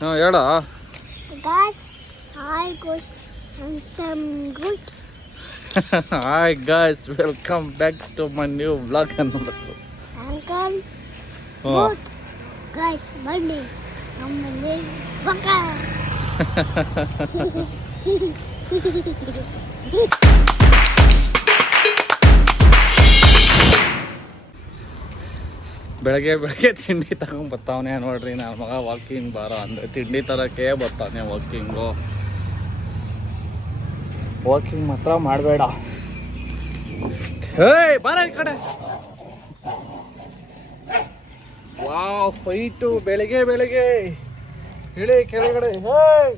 ಹಾಂ ಹೇಳ. Guys, hi guys, I'm good. Hi guys, welcome back to my new vlog ಅನ್ನೋದು. Welcome. Good. Guys, Monday. I'm Monday. Baka. ಬೆಳಗ್ಗೆ ಬೆಳಗ್ಗೆ ತಿಂಡಿ ತಗೊಂಡು ಬರ್ತಾವನೆ ನೋಡ್ರಿ. ನನ್ನ ಮಗ ವಾಕಿಂಗ್ ಬಾರ ಅಂದರೆ ತಿಂಡಿ ತರೋಕ್ಕೆ ಬರ್ತಾನೆ. ವಾಕಿಂಗ್ ಮಾತ್ರ ಮಾಡಬೇಡ. ಹೇಯ್ ಬಾರ ಈ ಕಡೆ. ವಾವ್, ಫೈಟು ಬೆಳಗ್ಗೆ ಬೆಳಗ್ಗೆ. ಇಳಿ ಕೆಳಗಡೆ. ಹೇಯ್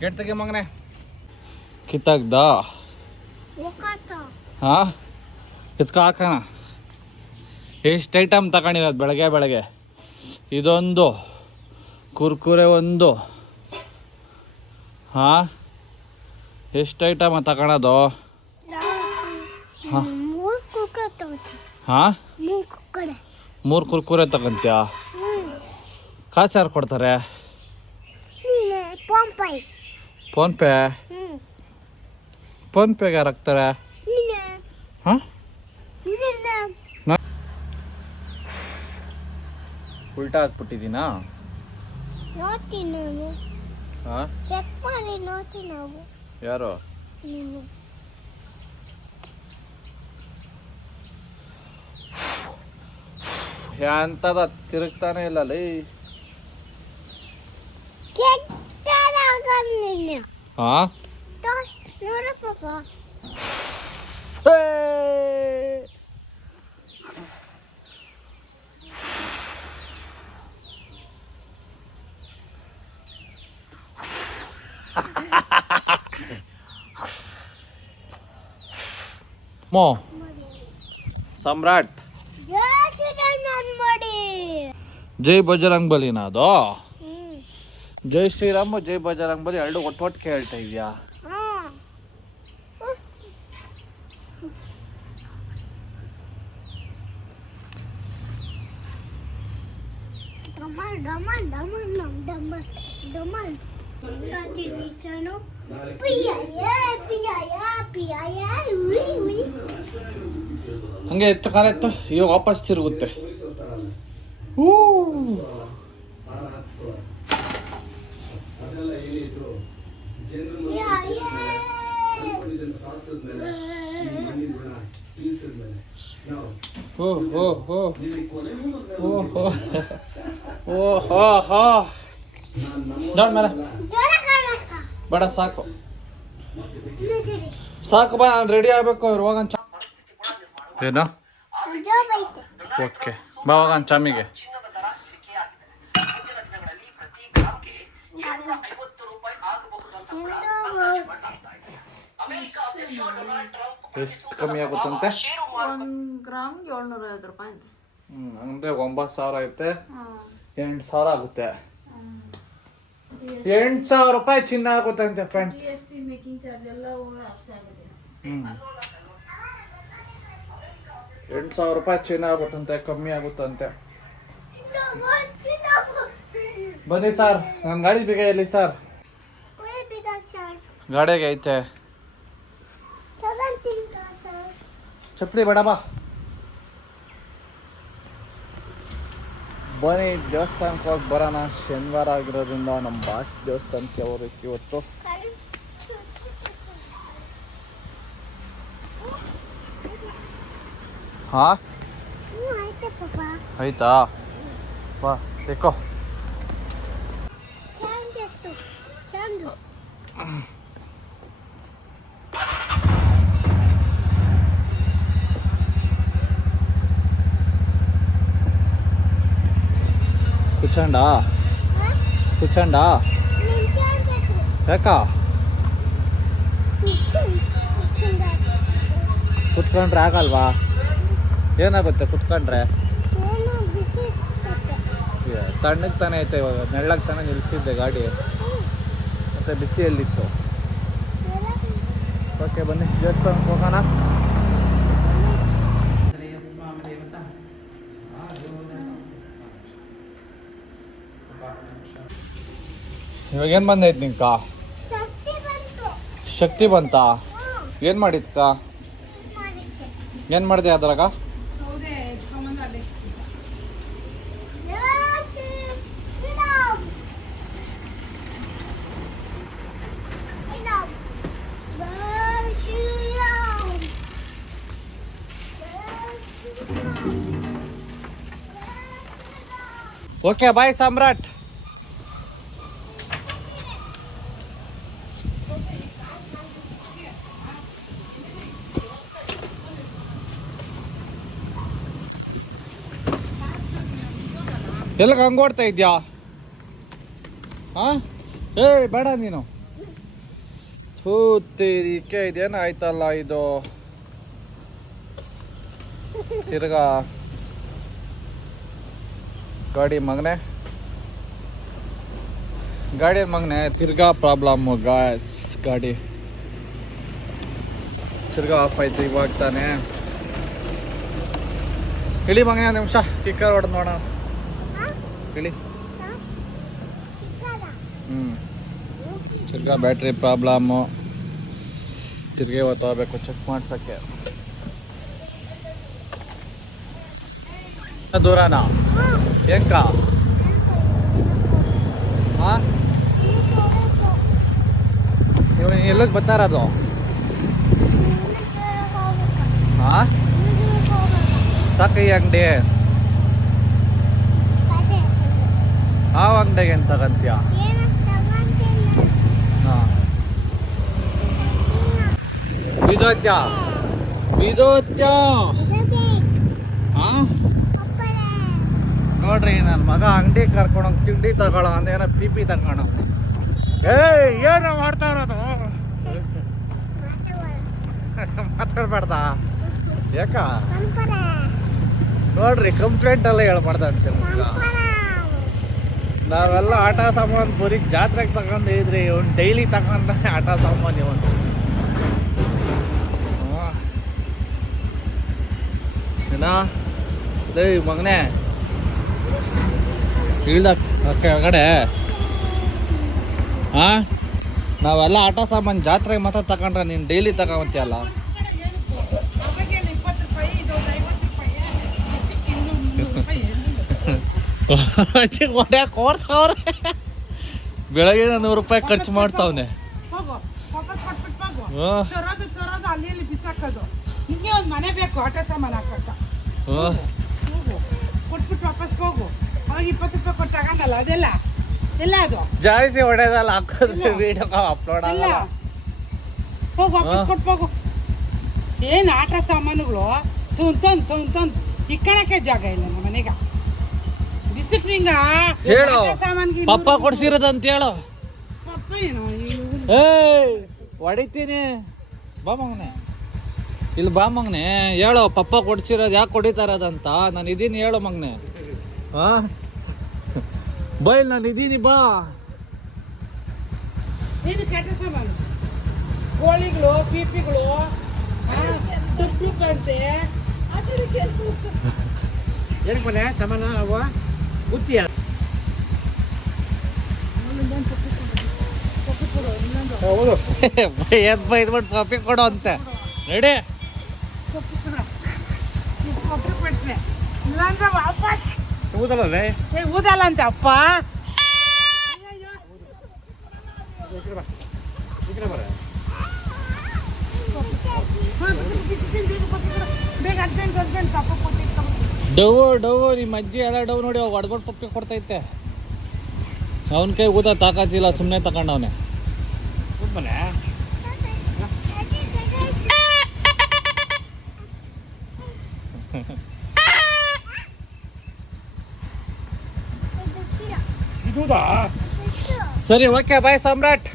ಗೇಟ್ ತೆಗಿ ಮಗನೆ. ಕಿತ್ತಾಗ್ದ ಹಾಂ ಕಿತ್ಕ ಹಾಕೋಣ. ಎಷ್ಟು ಐಟಮ್ ತಗೊಂಡಿರೋದು ಬೆಳಗ್ಗೆ ಬೆಳಗ್ಗೆ. ಇದೊಂದು ಕುರ್ಕುರೆ ಒಂದು. ಹಾಂ ಎಷ್ಟು ಐಟಮ್ ತಗೊಳೋದು? ಹಾಂ ಹಾಂ 3 ಕುರ್ಕುರೆ ತಗೊಂತೀಯಾ? ಕಾಸು ಯಾರು ಕೊಡ್ತಾರೆ? ಫೋನ್ಪೇಗೆ ಯಾರು ಹಾಕ್ತಾರೆ? ಹಾಂ ಉಲ್ಟಾ ಹಾಕ್ಬಿಟ್ಟಿದ್ದೀನಾ? ಹಾಂ ಚೆಕ್ ಮಾಡಿ ನೋಡ್ತಿ ನಾವು. ಯಾರು? ಎಂತದ ತಿರುಗ್ತಾನೆ ಇಲ್ಲ ಲೇ. ಹಾಂ ಮೋ ಸಮ್ರಾಟ್ ಜೈ ಬಜರಂಗ್ ಬಲಿನ ಅದು? ಜೈ ಶ್ರೀರಾಮ್ ಜೈ ಬಜರಂಗ್ ಬಲಿ ಎರಡು ಒಟ್ಟೊಟ್ಟಿಗೆ ಹೇಳ್ತಾ ಇದೆಯಾ? ಹಂಗೆ ಎತ್ತು ಕಾಲ ಎತ್ತು. ಇವಾಗ ವಾಪಸ್ ತಿರುಗುತ್ತೆ. ಮೇಲೆ ಬೇಡ, ಸಾಕು ಸಾಕು. ಬಾ, ನಾನು ರೆಡಿ ಆಗ್ಬೇಕು. ಇವ್ರು ಹೋಗೋಣ. ಏನು? ಓಕೆ ಬಾ ಹೋಗೋಣ ಚಾಮಿಗೆ. ಎಷ್ಟು ಕಮ್ಮಿ ಆಗುತ್ತಂತೆ? 1 ಗ್ರಾಮ್ಗೆ 750 ರೂಪಾಯಿ ಅಂತೆ. ಅಂದರೆ 9,000 ಐತೆ. 8,000 ಆಗುತ್ತೆ. 8,000 ರೂಪಾಯಿ ಚಿನ್ನ ಆಗುತ್ತಂತೆ ಫ್ರೆಂಡ್ಸ್. ಮೇಕಿಂಗ್ ಚಾರ್ಜ್ ಎಲ್ಲ ಅಷ್ಟೇ ಆಗುತ್ತೆ. 8,000 ರೂಪಾಯಿ ಚಿನ್ನ ಆಗುತ್ತಂತೆ. ಕಮ್ಮಿ ಆಗುತ್ತಂತೆ. ಬನ್ನಿ ಸರ್, ನನ್ನ ಗಾಡಿ ಬೇಗ ಎಲ್ಲಿ ಸರ್? ಗಾಡಿಗೆ ಐತೆ. ಚಪ್ಪಲಿ ಬೇಡ ಬಾ. ಬನ್ನಿ ದೇವಸ್ಥಾನಕ್ಕೆ ಹೋಗಿ ಬರೋಣ. ಶನಿವಾರ ಆಗಿರೋದ್ರಿಂದ ನಮ್ಮ ಭಾಷೆ ದೇವಸ್ಥಾನಕ್ಕೆ ಹೋಗ್ಬೇಕು ಇವತ್ತು. ಹಾಂ ಆಯ್ತಾ? ಬಾ ತೆಕ್ಕೋ. ಕುಚ್ಚಂಡ ಯಾಕ? ಕುತ್ಕೊಂಡ್ರೆ ಆಗಲ್ವಾ? ಏನಾಗುತ್ತೆ ಕುತ್ಕೊಂಡ್ರೆ? ತಣ್ಣಗೆ ತಾನೇ ಐತೆ. ಇವಾಗ ನೆಳ್ಳಗೆ ತಾನೇ ನಿಲ್ಲಿಸಿದ್ದೆ ಗಾಡಿ, ಮತ್ತೆ ಬಿಸಿಯಲ್ಲಿತ್ತು. ಓಕೆ ಬನ್ನಿ ದೇವಸ್ಥಾನಕ್ಕೆ ಹೋಗೋಣ. ಇವಾಗ ಏನು ಬಂದೈತೆ ನಿಂಕ? ಶಕ್ತಿ ಬಂತು. ಶಕ್ತಿ ಬಂತಾ? ಏನು ಮಾಡಿದ್ಕ? ಮಾಡಿದ್ದೆ. ಏನು ಮಾಡಿದೆ ಅದ್ರಾಗ? ಹೌದೇ ಎತ್ಕೊಂಬಂದು ಅಲ್ಲೇ ಜೈ ಶ್ರೀರಾಮ್. ಶ್ರೀರಾಮ್. ಜೈ ಶ್ರೀರಾಮ್. ಜೈ ಶ್ರೀರಾಮ್. ಓಕೆ ಬಾಯ್ ಸಾಮ್ರಾಟ್. ಎಲ್ಲಿಗೆ ಹಂಗೆ ಓಡ್ತಾ ಇದ್ಯಾ? ಹಾಂ ಬೇಡ ನೀನು. ತೇರಿಕೆ ಇದೇನು ಆಯ್ತಲ್ಲ ಇದು ತಿರ್ಗಾ ಗಾಡಿ ಮಗನೆ ತಿರ್ಗಾ ಪ್ರಾಬ್ಲಮ್ಮು ಗಾಸ್. ಗಾಡಿ ತಿರ್ಗಾ ಆಫ್ ಆಯ್ತು ಇವಾಗ ತಾನೆ. ಇಳಿ ಮಗನೇ ಒಂದು ನಿಮಿಷ ಕಿಕ್ಕರ್ ಹೊಡೆದು ನೋಡೋಣ. ಇಳಿ. ತಿರ್ಗಾ ಬ್ಯಾಟ್ರಿ ಪ್ರಾಬ್ಲಮ್ಮು. ತಿರ್ಗಿ ಇವತ್ತು ಹೋಗ್ಬೇಕು ಚೆಕ್ ಮಾಡ್ಸೋಕ್ಕೆ. ದೂರನಾ ಹೆಂಕ? ಹಾಂ ಇವಾಗ ಎಲ್ಲಿಗೆ ಬರ್ತಾರದು? ಹಾಂ ಸಾಕೈ ಅಂಗಡಿ. ಆ ಅಂಗಡಿಗೆ ಏನು ತಗಂತೀಯ? ಹಾಂ ಬಿದೋತ್ಯ ಹಾಂ ನೋಡ್ರಿ ನನ್ನ ಮಗ ಅಂಗಡಿ ಕರ್ಕೊಂಡೋಗಿ ತಿಂಡಿ ತಗೊಳ್ಳೋ ಅಂದೇನೋ ಪಿ ತಗೊಳ್ಳೋ. ಏನೋ ಮಾಡ್ತಾ ಇರೋದು? ಮಾತಾಡ್ಬಾರ್ದ ಯಾಕ? ನೋಡ್ರಿ ಕಂಪ್ಲೇಂಟ್ ಎಲ್ಲ ಹೇಳ್ಬಾರ್ದ ಅಂತ ನಾವೆಲ್ಲ ಆಟ ಸಾಮಾನು ಬರೀ ಜಾತ್ರೆಗೆ ತಗೊಂಡಿದ್ರಿ. ಇವ್ನು ಡೈಲಿ ತಗೊಂಡಾನೆ ಆಟ ಸಾಮಾನು ಇವನು. ಏನೋ ಲೇ ಮಗನೇ ಇಳ್ದ ಕೆಳಗಡೆ. ಹಾಂ ನಾವೆಲ್ಲ ಆಟ ಸಾಮಾನು ಜಾತ್ರೆಗೆ ಮಾತ್ರ ತಗೊಂಡ್ರೆ ನೀನು ಡೈಲಿ ತಗೊಂತೀಯಲ್ಲ. ಅವಾಗೇನು 20 ರೂಪಾಯಿ ಇದು 50 ರೂಪಾಯಿ ಇಷ್ಟಕ್ಕೆ 200 ರೂಪಾಯಿ ಹೊಡ್ಯಾಕೆ ಓಡ್ತಾವ್ರೆ. ಬೆಳಗ್ಗೆ 100 ರೂಪಾಯಿ ಖರ್ಚು ಮಾಡ್ತಾವನೆ. ಹೋಗು ವಾಪಸ್ ಕೊಟ್ಬಿಟ್ಟು ಹೋಗು. ಹಾಂ ತರೋದು ಅಲ್ಲಿ ಇಲ್ಲಿ ಬಿಸಾಕೋದು. ಹಿಂಗೆ ಒಂದು ಮನೆ ಬೇಕು ಆಟ ಸಾಮಾನು ಹಾಕಕ್ಕ. ಹಾಂ ಹೋಗು ಕೊಟ್ಬಿಟ್ಟು ವಾಪಸ್ ಹೋಗು. ಅವಾಗ 20 ರೂಪಾಯಿ ಕೊಟ್ಟು ತಗೊಂಡಲ್ಲ ಅದೆಲ್ಲ ಎಲ್ಲ ಅದು ಜಾಸ್ತಿ ಹೊಡೆದಲ್ಲ ಹಾಕೋದ್ರೆ ವಿಡಿಯೋ ಅಪ್ಲೋಡ್ ಅಲ್ಲ. ಆಗಲ್ಲ. ಹೋಗು ವಾಪಸ್ ಕೊಟ್ಟು ಹೋಗು. ಏನು ಆಟ ಸಾಮಾನುಗಳು ತಂದು ಇಕ್ಕಣಕ್ಕೆ ಜಾಗ ಇಲ್ಲ ನಮ್ಮ ಮನೆಗೆ. ಡಿಸಿಪ್ಲಿಂಗ ಹೇಳು ಸಾಮಾನ್ಗೆ ಪಪ್ಪ ಕೊಡ್ಸಿರೋದಂತ ಹೇಳು. ಪಪ್ಪ ಏನು ಹೊಡಿತೀನಿ ಬಾ ಮಗನೆ. ಇಲ್ಲಿ ಬಾ ಮಗನೆ ಹೇಳು ಪಪ್ಪ ಕೊಡ್ಸಿರೋದು ಯಾಕೆ ಹೊಡಿತಾರದಂತ. ನಾನು ಇದೀನಿ ಹೇಳು ಮಗನೆ. ಹಾಂ ಬೈಲ್ ನಾನು ಇದೀನಿ ಬಾ. ಇದು ಕೆಟ್ಟ ಸಾಮಾನು ಕೋಳಿಗಳು ಪೀಪಿಗಳು ದುಡ್ಡುಕ್ಕಂತೆ ಏನಕ್ಕೆ ಮನೆ ಸಾಮಾನು ಅವ ಗುತ್ತಿ ಹೌದು ಎದ್ದು ಬೈದ್ಬಿಟ್ಟು ಕಾಫಿ ಕೊಡು ಅಂತೆ ರೆಡಿ. ಕೊಬ್ಬರಿ ಕೊಟ್ಟರೆ ಇಲ್ಲಾಂದ್ರೆ ವಾಪಸ್ ಊದಲ್ಲ ಊದಲ್ಲ ಅಂತ ಅಪ್ಪ. ಬೇಗ ಅರ್ಜೆಂಟ್ ಪಾಪ ಕೊಟ್ಟಿರ್ತಾರೆ. ಡವ್ ನಿಮ್ಮ ಅಜ್ಜಿ ಎಲ್ಲ ಡವ್ ನೋಡಿ ಅವಾಗ ಹೊಡ್ಬಿಟ್ಟು ಪಪ್ಪಿ ಕೊಡ್ತೈತೆ. ಅವನ ಕೈ ಊದ ತಾಕತ್ತಿಲ್ಲ ಸುಮ್ಮನೆ ತಗೊಂಡವನೆ. ಮನೆ ಸರಿ ಓಕೆ ಬಾಯ್ ಸಾಮ್ರಾಟ್.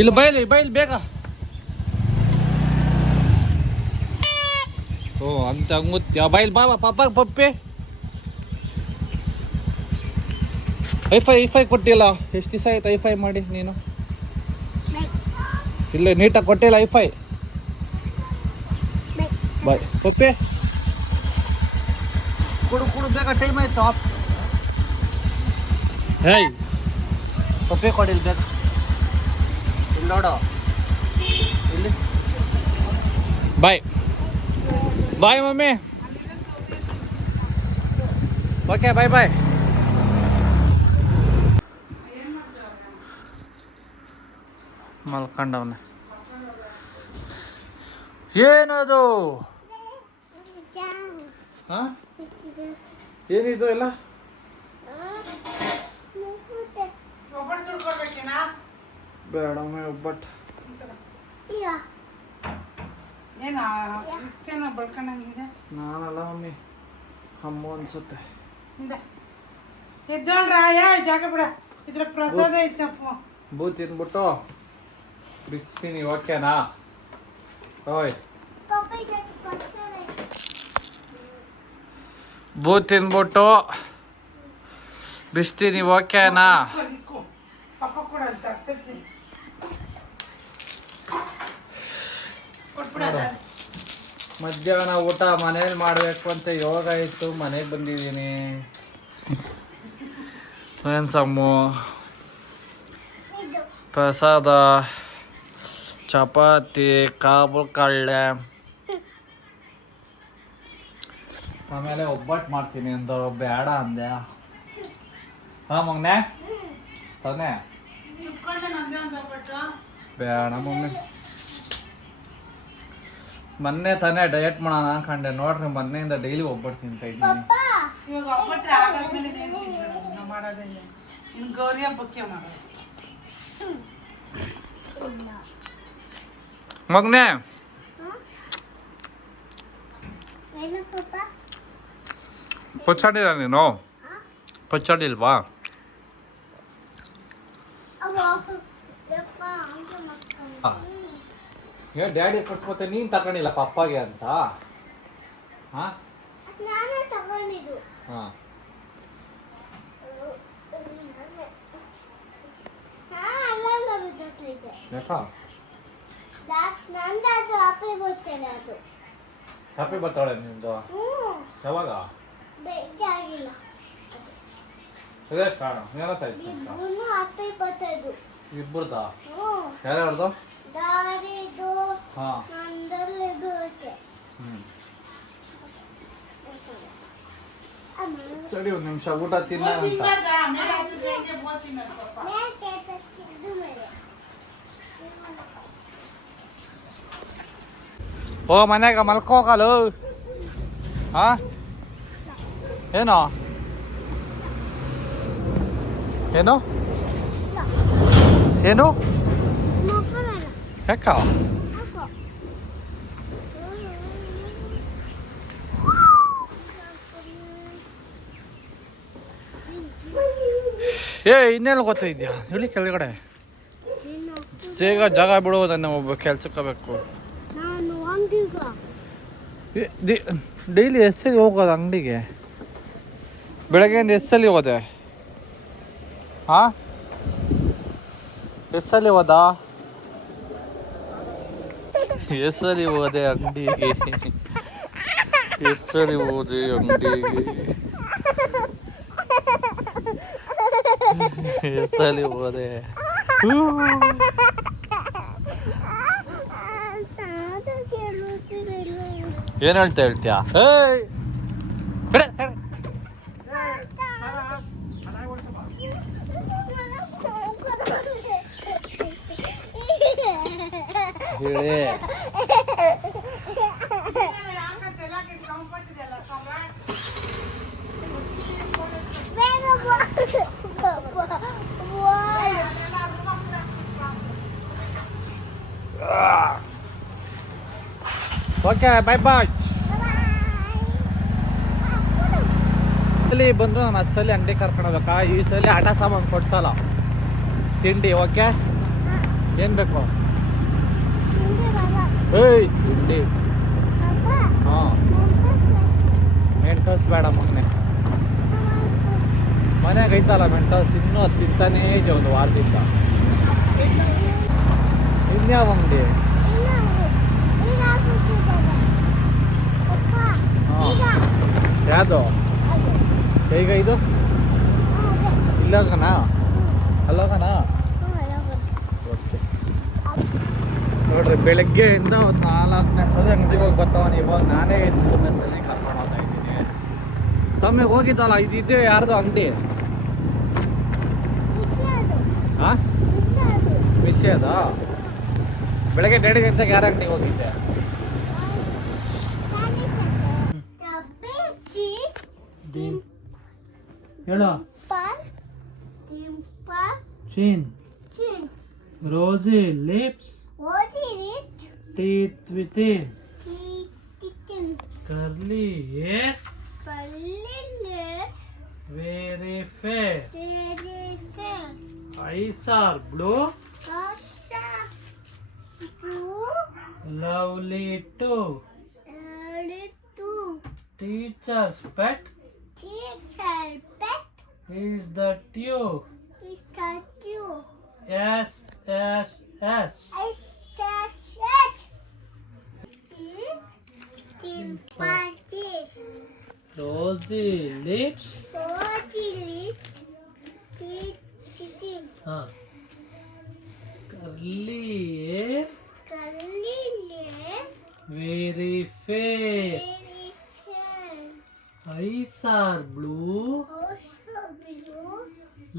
ಇಲ್ಲಿ ಬೈಲಿ ಬೇಗ. ಓ ಅಂತ ಹಂಗುತ್ಯ ಬೈಲ್ ಬಾ ಪಾಪ ಪಪ್ಪಿ. ಐಫೈ ಕೊಟ್ಟಿಲ್ಲ. ಎಷ್ಟು ದಿವಸ ಆಯ್ತು ಐಫೈ ಮಾಡಿ ನೀನು? ಇಲ್ಲ ನೀಟಾಗಿ ಕೊಟ್ಟಿಲ್ಲ ಐಫೈ. ಬಾಯ್ ಪಪ್ಪಿ ಕೊಡು ಬೇಗ ಟೈಮ್ ಆಯ್ತು. ಹೇಯ್ ಪಪ್ಪಿ ಕೊಡಿಲ್ ಬೇಕು ಇಲ್ಲಿ ನೋಡು ಇಲ್ಲಿ ಬಾಯ್ ಬಾಯ್ ಮಮ್ಮಿ ಓಕೆ ಬಾಯ್ ಬಾಯ್ ಮಲ್ಕೊಂಡವನೆ ಏನದು ಹಾ ಏನಿದು ಎಲ್ಲ ಒಬ್ಬಟ್ಟು ಸುಡ್ಕೊಡ್ಬೇಕೇನಾ ಬೇಡಮ್ಮೆ ಒಬ್ಬಟ್ಟು ಏನು ಮಿಕ್ಸೇನ ಬಳ್ಕೊಂಡಂಗಿದೆ ನಾನಲ್ಲ ಮಮ್ಮಿ ಅಮ್ಮ ಅನ್ಸುತ್ತೆ ಎದ್ದೋಳ್ರಾಯ ಜಾಗ ಬಿಡ ಇದ್ರ ಪ್ರಸಾದ ಐತಪ್ಪ ಬೂ ತಿನ್ಬಿಟ್ಟು ಬಿಚ್ತೀನಿ ಓಕೆನಾ ಓಯ್ ಬೂ ತಿನ್ಬಿಟ್ಟು ಬಿಸ್ತೀನಿ ಓಕೆನಾ ಪಪ್ಪ ಕೂಡ ಅಂತ ತರ್ತೀನಿ ಕೊಟ್ಬಿಡ ಮಧ್ಯಾಹ್ನ ಊಟ ಮನೇಲಿ ಮಾಡಬೇಕು ಅಂತ ಯೋಗ ಇತ್ತು ಮನೆಗೆ ಬಂದಿದ್ದೀನಿ ಏನು ಸಮ್ಮು ಪ್ರಸಾದ ಚಪಾತಿ ಕಾಬೂಲ್ ಕಳ್ಳೆ ಆಮೇಲೆ ಒಬ್ಬಟ್ಟು ಮಾಡ್ತೀನಿ ಅಂದ ಬೇಡ ಅಂದೆ ಹಾಂ ಮಗನೆ ತಾನೆ ಸುಟ್ಕೊಂಡೆ ನಂದೇ ಒಂದು ಒಬ್ಬಟ್ಟು ಬೇಡ ಮಮ್ಮಿ ಮೊನ್ನೆ ತಾನೇ ಡಯಟ್ ಮಾಡೋಣ ಅನ್ಕೊಂಡೆ ನೋಡ್ರಿ ಮೊನ್ನೆಯಿಂದ ಡೈಲಿ ಒಬ್ಬಟ್ಟು ತಿಂತಾ ಇದ್ದೀನಿ ಇವಾಗ ಒಬ್ಬಟ್ಟು ಆಗಾದ್ಮೇಲೆ ನಾವು ಮಾಡೋದಿಲ್ಲ ಇನ್ನು ಗೌರಿ ಹಬ್ಬಕ್ಕೆ ಮಾಡೋದು ಮಗನೆ ಪಚ್ಚಾಡಿಲ್ಲ ನೀನು ಪಚ್ಚಾಡಿಲ್ವಾ ಡ್ಯಾಡಿ ಕೊಡ್ಸ್ಕೊತೆ ನೀನು ತಗೊಂಡಿಲ್ಲ ಪಪ್ಪಾಗೆ ಅಂತ ಹಾಂ ನಾನೇ ತಗೊಂಡಿದ್ದು ಹಾಂ ಅಲ್ಲ ಬಿದ್ದೈತೆ ಯಾಕೋ ನಂದದು ಅಪ್ಪೆ ಬರ್ತೇನೆ ಅದು ಹ್ಯಾಪಿ ಬರ್ತಾಳೆ ನಿಂದು ಯಾವಾಗ ಬೇಕಾಗಿಲ್ಲ ಇದೇ ಕಾರಣ ಏನತ್ತಾಯ್ತು ಅಂತ ಇಬ್ಬರು ಅಪ್ಪೆ ಬರ್ತದ್ದು ಇಬ್ಬರದಾ ಯಾರ್ಯಾರ್ದು ದಾರಿದು ಹಾಂ ನಂದಲ್ಲಿ ಬರುತ್ತೆ ಹ್ಞೂ ಸರಿ ಒಂದು ನಿಮಿಷ ಊಟ ತಿನ್ನ ಅಂತ ತಿನ್ಬಾರ್ದ ಆಮೇಲೆ ಹಾಕಿದ್ರೆ ಹೆಂಗೆ ಬೋತೀನಿ ಪಾಪ ಓ ಮನ್ಯಾಗ ಮಲ್ಕೋಕಲು ಹಾ ಏನೋ ಏನು ಏನು ಯಾಕ ಏ ಇನ್ನೆಲ್ಲ ಗೊತ್ತಿದ್ಯಾ ಹೇಳಿ ಕೆಳಗಡೆ ಸೇಗ ಜಾಗ ಬಿಡುವುದನ್ನ ಒಬ್ಬ ಕೆಲ್ಸಕ್ಕೆ ಬೇಕು ನಾನು ಅಂಗಡಿಗ ಡೈಲಿ ಎಷ್ಟಲ್ಲಿ ಹೋಗೋದು ಅಂಗಡಿಗೆ ಬೆಳಗ್ಗೆಯಿಂದ ಎಷ್ಟಲ್ಲಿ ಹೋದೆ ಹಾಂ ಎಷ್ಟಲ್ಲಿ ಹೋದ ಎಷ್ಟಲ್ಲಿ ಹೋದೆ ಅಂಗಡಿಗೆ ಎಷ್ಟಲ್ಲಿ ಹೋದೆ ಅಂಗಡಿಗೆ ಎಷ್ಟಲ್ಲಿ ಹೋದೆ ಏನು ಹೇಳ್ತೀಯ ಏಯ್ ಕಡೆ ಹೇಳಿ ಓಕೆ ಬಾಯ್ ಬಾಯ್ ಇಲ್ಲಿ ಬಂದ್ರು ನಾನು ಅಸಲಿ ಅಂಗಡಿ ಕರ್ಕೊಂಡು ಹೋಗ್ಬೇಕಾ ಈ ಸಲ ಆಟ ಸಾಮಾನು ಕೊಡ್ಸಲ್ಲ ತಿಂಡಿ ಓಕೆ ಏನು ಬೇಕು ಏಯ್ ತಿಂಡಿ ಹಾಂ ಮೆಂಟೋಸ್ ಬೇಡ ಮಗನೆ ಮನೆಯಾಗ ಐತಲ್ಲ ಮೆಂಟೋಸ್ ಇನ್ನೂ ಅದು ತಿಂತಾನೇ ಇದೆ ಒಂದು ವಾರದಿಂದ ಇನ್ಯಾವ ಅಂಗಡಿ ಹಾಂ ಯಾವುದು ಈಗ ಇದು ಇಲ್ಲೋಗನಾ ಅಲ್ಲೋಗನಾ ನೋಡ್ರಿ ಬೆಳಗ್ಗೆಯಿಂದ ಒಂದು 4ನೇ ಸಲ ಅಂಗಡಿಗೆ ಹೋಗಿ ಬರ್ತಾವನ. ಇವಾಗ ನಾನೇ 3ನೇ ಸಲ ಕರ್ಕೊಂಡು ಹೋಗ್ತಾ ಇದ್ದೀನಿ. ಸಮಯ ಹೋಗಿದ್ದಲ್ಲ, ಇದಿದೆ ಯಾರ್ದು ಅಂಗಡಿ? ಹಾಂ, ಮಿಸ್ಸಿ ಅದ. ಬೆಳಗ್ಗೆ 1:30 ಗಂಟೆಗೆ ಯಾರ ಅಂಗಡಿಗೆ ಹೋಗಿದ್ದೆ? ಹೇಳೋ. Chin, rosy lips, teeth within, curly hair, very fair, eyes are blue, lovely too, teacher's pet, is that you? Yes, yes, yes. Rosy lips. Curly hair. Very fair. Eyes are blue.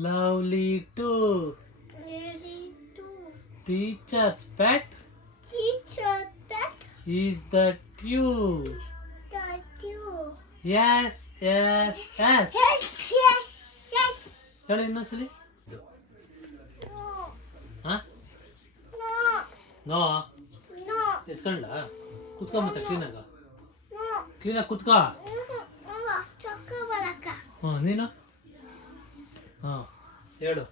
Lovely too. Teacher's pet. Is that you? Yes, yes, yes. ಹೇಳಿ ಇನ್ನೊಂದ್ಸಲಿ. ಹಾಂ, no ಎತ್ಕೊಂಡ ಕುತ್ಕೊ, ಮತ್ತೆ ಕ್ಲೀನಾಗಿ ಕುತ್ಕೊ. ಹಾಂ, ನೀನು ಹಾಂ ಹೇಳು.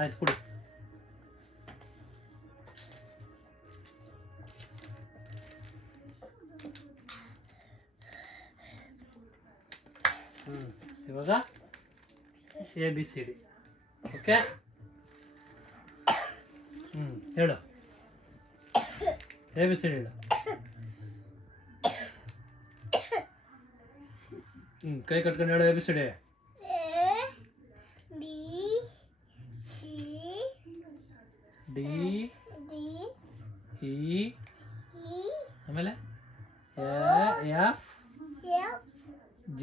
ಆಯ್ತು ಕೊಡಿ. ಇವಾಗ ABCD. ಓಕೆ, ಹೇಳು. ABCD ಹೇಳು. ಕೈ ಕಟ್ಕೊಂಡು ಹೇಳು ABCD. D E ಆಮೇಲೆ F G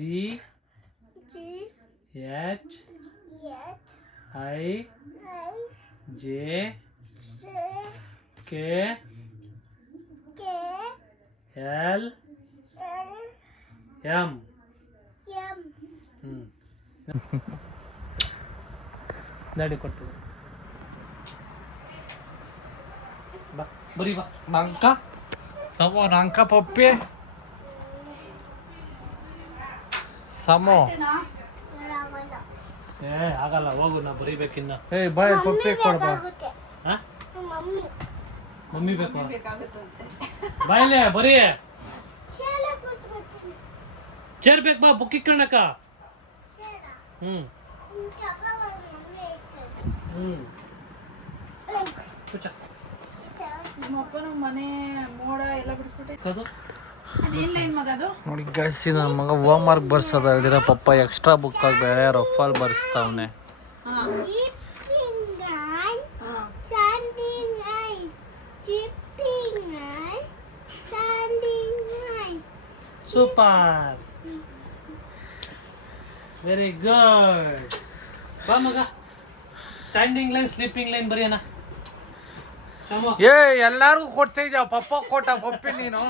H I J K L M. ದಾಡಿ ಕೊಟ್ಟು ಬಾ, ಬರೀ ಬಾ. ನಂಕ ಸಮೋ, ನಂಕ ಪಪ್ಪಿ ಸಮೋ. ಆಗಲ್ಲ, ಹೋಗು, ನಾ ಬರೀಬೇಕಿನ್ನ. ಬಾಯ್ ಪಪ್ಪಿ ಕೊಡ್ಬಾ. ಮಮ್ಮಿ ಬೇಕು, ಬಾಯ್ಲೆ ಬರೀ. ಚೇರ್ ಬೇಕು, ಬಾ ಬುಕ್ ಇಕ್ಕಣಕ್ಕ. ಮನೆ ಮೋಡ ಎಲ್ಲ ಬಿಡಿಸ್ಬಿಟ್ಟೆ. ನೋಡಿ ಗಾಯ್ಸಿ, ನನ್ನ ಮಗ ಹೋಮ್ ವರ್ಕ್ ಬರ್ಸೋದು ಅಲ್ದಿರ ಪಪ್ಪ ಎಕ್ಸ್ಟ್ರಾ ಬುಕ್ ಆಗಿ ಬೇರೆ ರಫಲ್ ಬರ್ಸ್ತಾವನೆ. Super, very good. ಬಾ ಮಗ, ಸ್ಟ್ಯಾಂಡಿಂಗ್ ಲೈನ್, ಸ್ಲೀಪಿಂಗ್ ಲೈನ್ ಬರೀ ಅಣ್ಣ. ಎಲ್ಲಾರ್ಗು ಕೊಡ್ತಾ ಇದ್ಯಾ? ಪಪ್ಪ ಕೊಟ್ಟ ಪಪ್ಪಿ ನೀನು.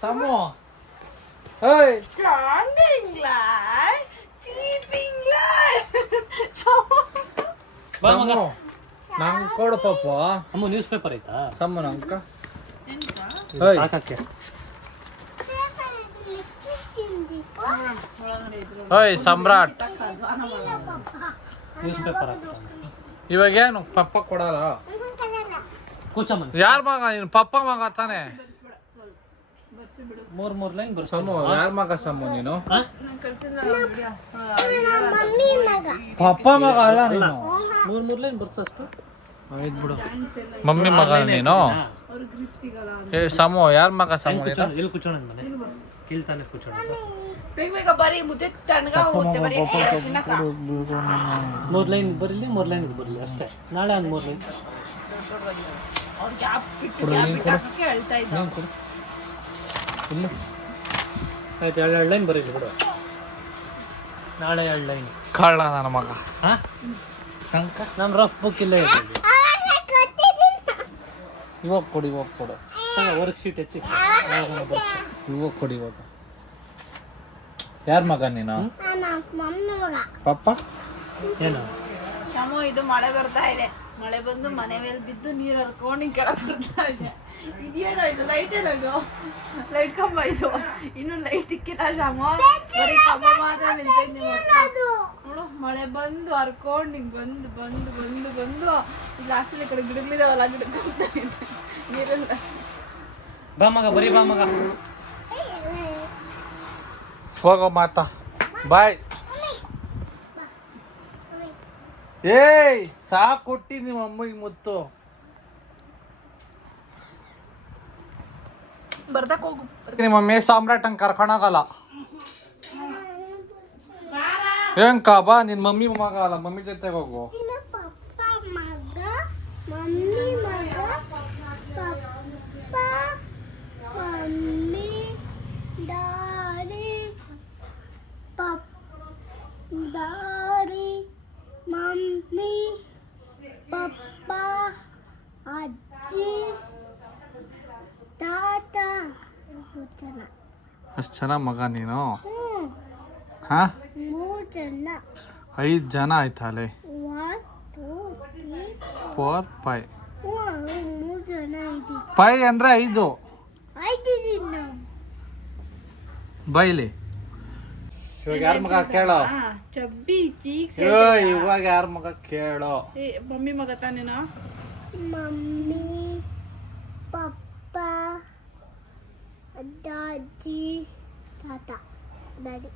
ಸಮೋ, ಸ್ಟ್ಯಾಂಡಿಂಗ್ ಲೈನ್, ಸ್ಲೀಪಿಂಗ್ ಲೈನ್. ನಂಗೆ ಕೊಡು ಪಪ್ಪ. ಅಮ್ಮ ನ್ಯೂಸ್ ಪೇಪರ್ ಐತಾ? ಸಮ್ಮ ನಂಕ ಹಾಕಕ್ಕೆ. ಓಯ್ ಸಮ್ರಾಟ್, ನ್ಯೂಸ್ ಪೇಪರ್ ಹಾಕ. ಇವಾಗ ಏನು ಪಪ್ಪ ಕೊಡಲ್ಲ? ಕೂಚಮ್ಮನ್ ಯಾರ ಮಗ ನೀನು? ಪಪ್ಪ ಮಗ ತಾನೆ. ಮೂರ್ ಲೈನ್ ಬರ್ಸ. ಸಮೋ, ಯಾರ ಮಗ ಸಮೋ ನೀನು? ಪಪ್ಪ ಮಗ ಅಲ್ಲ ನೀನು. ಮೂರ್ ಲೈನ್ ಬರ್ಸಷ್ಟು. ಆಯ್ತು ಬಿಡು. ಮಮ್ಮಿ ಮಗ ನೀನು? ಏ ಸಮು, ಯಾರ ಮಗ ಸಮು? ಇಲ್ಲಿ ಕೂರ್ಚೋಣ ಮನೆ ಇಲ್ಲಿ ತಾನೇ ಕೂರ್ಚೋಣ. ಮೂರು ಲೈನ್ ಬರಲಿ, 3 ಲೈನ್ ಬರಲಿ ಅಷ್ಟೇ. ನಾಳೆ ಒಂದು 3 ಲೈನ್. ಆಯ್ತು, 2 ಲೈನ್ ಬರೀಲಿ ಬಿಡು. ನಾಳೆ 2 ಲೈನ್. ಕಳ್ಳ ನನ್ನ ಮಗ. ಹಾಂ, ನಮ್ಮ ರಫ್ ಬುಕ್ ಇಲ್ಲ ಇರ್ತದೆ. ಇವಾಗ ಕೊಡು. ವರ್ಕ್ಶೀಟ್ ಎತ್ತಿ ಇವಾಗ ಕೊಡಿ. ಇವಾಗ ಯಾರ ಮಗ ನೀನು? ಮಮ್ಮಿ ಮಗ. ಪಪ್ಪ ಏನು ಶಮು, ಇದು ಮಳೆ ಬರ್ತಾ ಇದೆ. ಮಳೆ ಬಂದು ಮನೆ ಮೇಲೆ ಬಿದ್ದು ನೀರು ಹರ್ಕೊಂಡು ಕೆಳಗೆ ಬರ್ತಾ ಇದೆ. ಇದೇನೋ ಇದು ಲೈಟ್ ಏನೋ ಲೈಟ್ ಕಂಬ ಇದು. ಇನ್ನು ಲೈಟ್ ಇಕ್ಕಿಲ್ಲ ಶಮು, ಬರೀ ಕಂಬ ಮಾತ್ರ ನಿಲ್ತೈತಿ. ನೋಡು, ಮಳೆ ಬಂದು ಹರ್ಕೊಂಡು ಹಿಂಗೆ ಬಂದು ಬಂದು ಬಂದು ಬಂದು ಲಾಸ್ಟಲ್ಲಿ ಈ ಕಡೆ ಗಿಡಗಳಿದಾವಲ್ಲ, ಗಿಡಕ್ಕೆ ಹೋಗ್ತಾ ಇದೆ ನೀರೆಲ್ಲ. ಬಾ ಮಗ, ಬರೀ ಬಾ ಮಗ. ಹೋಗೋ ಮಾತಾ, ಬಾಯ್. ಏಯ್ ಸಾಕು ಕೊಟ್ಟಿ ನಿಮ್ಮ ಅಮ್ಮಗೆ ಮುತ್ತು. ಬರ್ದಕ್ಕೆ ಹೋಗು. ನಿಮ್ಮ ಮೇ ಸಾಮ್ರಾಟ್ ಹಂಗೆ ಕರ್ಕೊಂಡೋಗಲ್ಲ. ಹೆಂಗ್ ಬಾ, ನಿನ್ನ ಮಮ್ಮಿ ಮಗ ಅಲ್ಲ, ಮಮ್ಮಿ ಜೊತೆಗೆ ಹೋಗು. ಇಲ್ಲ ಪಪ್ಪ ಮಗ, ಮಮ್ಮಿ ಮಗ, ಪಪ್ಪ ಮಮ್ಮಿ ದಾಡಿ, ದಾಡಿ ಮಮ್ಮಿ ಪಪ್ಪ ಅಜ್ಜಿ ತಾತ. ಅಷ್ಟು ಜನ ಮಗ ನೀನು? ಹ್ಞೂ, ಹಾ, 3 ಜನ. 5 ಜನ ಆಯ್ತಲ್ಲೇ. 1 2 3 4 5. 3 ಜನ ಇದ್ದೀವಿ. 5 ಅಂದ್ರೆ 5. ಆಯ್ತಿದ್ದೀವಿ ನಾವು. ಬೈಲಿ. ಇವಾಗ ಯಾರ ಮಗ ಕೇಳೋ? ಚಬ್ಬಿ ಚೀಕ್ಸ್. ಇವಾಗ ಯಾರ ಮಗ ಕೇಳೋ? ಮಮ್ಮಿ ಮಗ ತಾನೇನಾ? ಮಮ್ಮಿ ಪಪ್ಪ ಅಜ್ಜಿ ತಾತ ಡ್ಯಾಡಿ.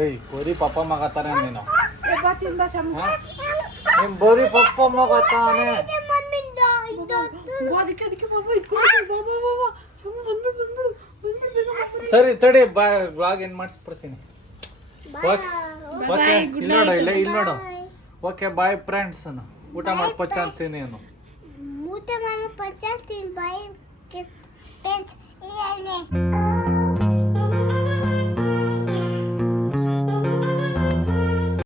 ಏಯ್ ಬರೀ ಪಪ್ಪ ಮಗ ತಾನೆ ನೀನು? ಬಾ ತಿಂಬ ಶಮು. ನೀನ್ ಬರೀ ಪಪ್ಪ ಮಗ ತಾನೆ? ಮಮ್ಮಿ ಅದಕ್ಕೆ ಬಾಬಾ ಇಟ್ಕೊಂಡು ಬಾ ಬಾ ಬಾ ಬಾ. ಶಮು ಬಂದ್ಬಿಡು ಬಂದ್ಬಿಡು ಬಂದ್ಬಿಡು ಬೇಗ ಬಾ. ಸರಿ ತಡಿ, ಬ್ಲಾಗ್ ಏನ್ ಮಾಡಿಸ್ಬಿಡ್ತೀನಿ. ಓಕೆ, ಇಲ್ಲಿ ನೋಡು. Okay, bye friends. ಊಟ ಮಾಡಿ ಪಚ್ಚ ಅಂತೀನಿ ನಾನು. ಊಟ ಮಾಡಿ ಪಚ್ಚ ಅಂತೀನಿ. Bye friends.